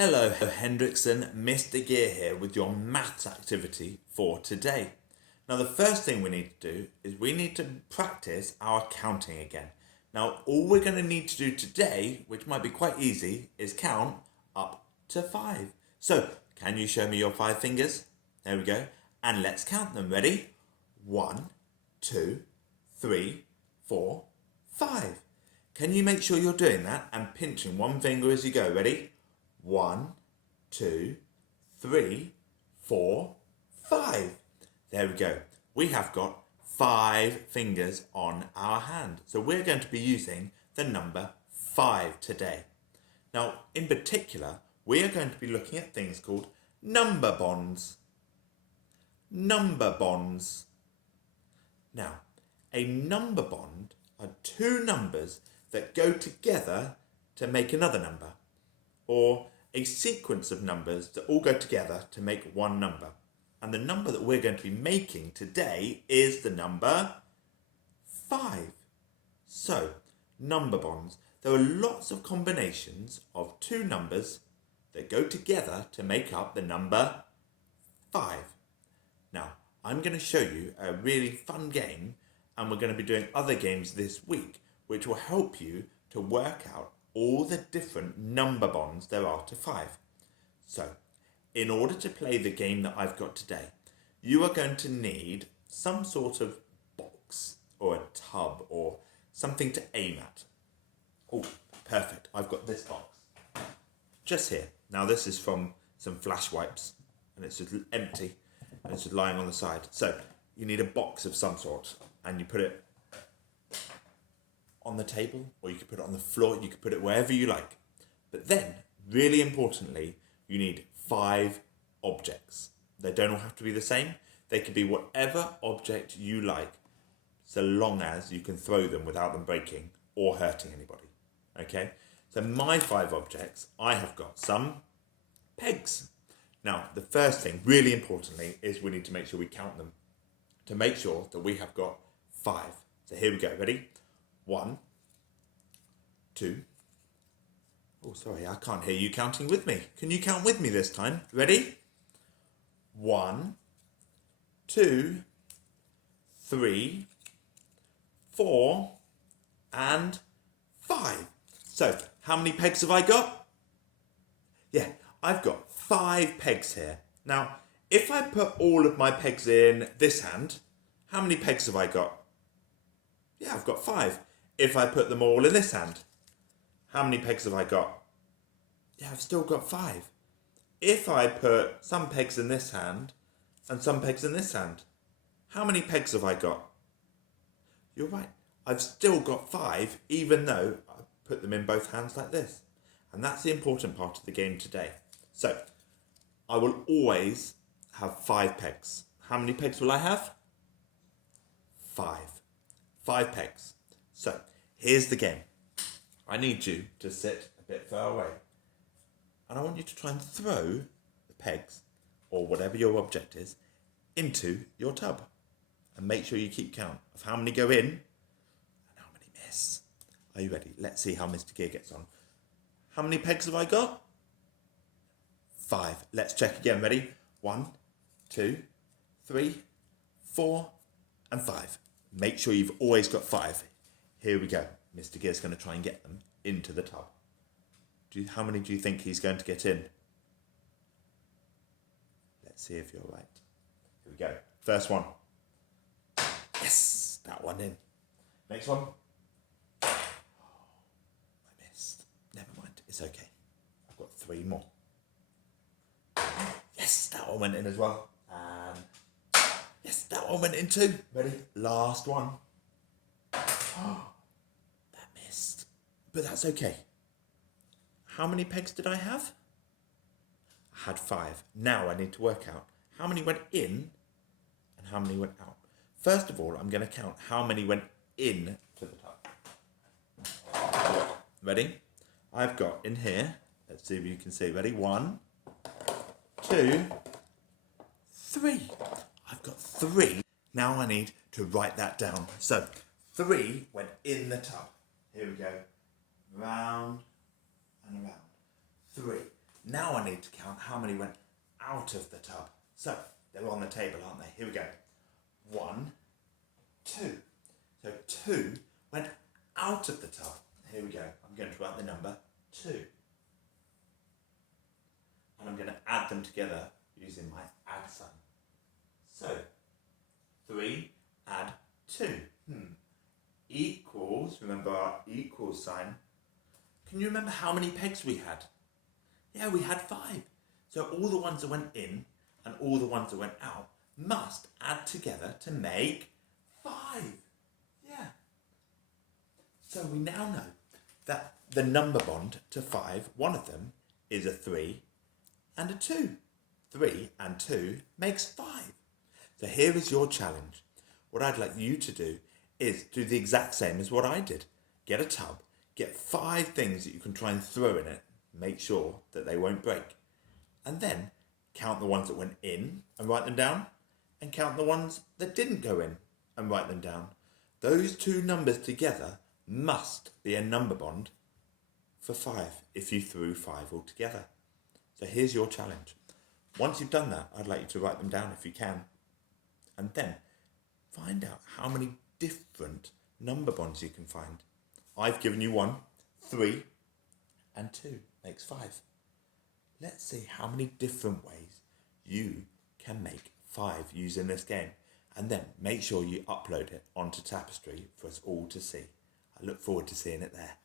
Hello Hendrickson, Mr Geer here with your maths activity for today. Now the first thing we need to do is we need to practice our counting again. Now all we're going to need to do today, which might be quite easy, is count up to 5. So can you show me your 5 fingers? There we go. And let's count them. Ready? 1, 2, 3, 4, 5. Can you make sure you're doing that and pinching one finger as you go? Ready? 1, 2, 3, 4, 5. There we go. We have got 5 fingers on our hand. So we're going to be using the number 5 today. Now, in particular, we are going to be looking at things called number bonds. Number bonds. Now, a number bond are 2 numbers that go together to make another number, or a sequence of numbers that all go together to make one number. And the number that we're going to be making today is the number 5. So, number bonds. There are lots of combinations of 2 numbers that go together to make up the number 5. Now, I'm going to show you a really fun game, and we're going to be doing other games this week, which will help you to work out all the different number bonds there are to 5. So, in order to play the game that I've got today, you are going to need some sort of box or a tub or something to aim at. Oh, perfect. I've got this box. Just here. Now this is from some flash wipes and it's just empty and it's just lying on the side. So, you need a box of some sort and you put it on the table, or you could put it on the floor, you could put it wherever you like. But then, really importantly, you need 5 objects. They don't all have to be the same. They could be whatever object you like, so long as you can throw them without them breaking or hurting anybody. Okay? So my 5 objects, I have got some pegs. Now, the first thing, really importantly, is we need to make sure we count them to make sure that we have got 5. So here we go. Ready? 1, 2. Oh, sorry, I can't hear you counting with me. Can you count with me this time? Ready? 1, 2, 3, 4, and 5. So, how many pegs have I got? Yeah, I've got 5 pegs here. Now, if I put all of my pegs in this hand, how many pegs have I got? Yeah, I've got 5. If I put them all in this hand, how many pegs have I got? Yeah, I've still got 5. If I put some pegs in this hand and some pegs in this hand, how many pegs have I got? You're right. I've still got 5, even though I put them in both hands like this. And that's the important part of the game today. So, I will always have 5 pegs. How many pegs will I have? 5. 5 pegs. So, here's the game. I need you to sit a bit far away. And I want you to try and throw the pegs, or whatever your object is, into your tub. And make sure you keep count of how many go in and how many miss. Are you ready? Let's see how Mr Geer gets on. How many pegs have I got? 5. Let's check again. Ready? 1, 2, 3, 4, and 5. Make sure you've always got 5. Here we go. Mr Geer's going to try and get them into the tub. How many do you think he's going to get in? Let's see if you're right. Here we go. First one. Yes, that one in. Next one. Oh, I missed. Never mind. It's okay. I've got 3 more. Yes, that one went in as well. And yes, that one went in too. Ready? Last one. Oh, that missed. But that's okay. How many pegs did I have? I had 5. Now I need to work out how many went in and how many went out. First of all, I'm going to count how many went in to the tub. Ready? I've got in here, let's see if you can see. Ready? 1, 2, 3. I've got 3. Now I need to write that down. So, 3 went in the tub. Here we go. Round and around. 3. Now I need to count how many went out of the tub. So they're on the table, aren't they? Here we go. 1, 2. So 2 went out of the tub. Here we go. I'm going to write the number 2. And I'm going to add them together using my add sign. So 3 add 2. Equals, remember our equals sign. Can you remember how many pegs we had? Yeah, we had 5. So all the ones that went in and all the ones that went out must add together to make 5. Yeah. So we now know that the number bond to 5, one of them is a 3 and a 2. 3 and 2 makes 5. So here is your challenge. What I'd like you to do is do the exact same as what I did. Get a tub, get 5 things that you can try and throw in it, make sure that they won't break. And then count the ones that went in and write them down, and count the ones that didn't go in and write them down. Those two numbers together must be a number bond for 5 if you threw 5 all together. So here's your challenge. Once you've done that, I'd like you to write them down if you can. And then find out how many different number bonds you can find. I've given you 1, 3, and 2 makes 5. Let's see how many different ways you can make 5 using this game. And then make sure you upload it onto Tapestry for us all to see. I look forward to seeing it there.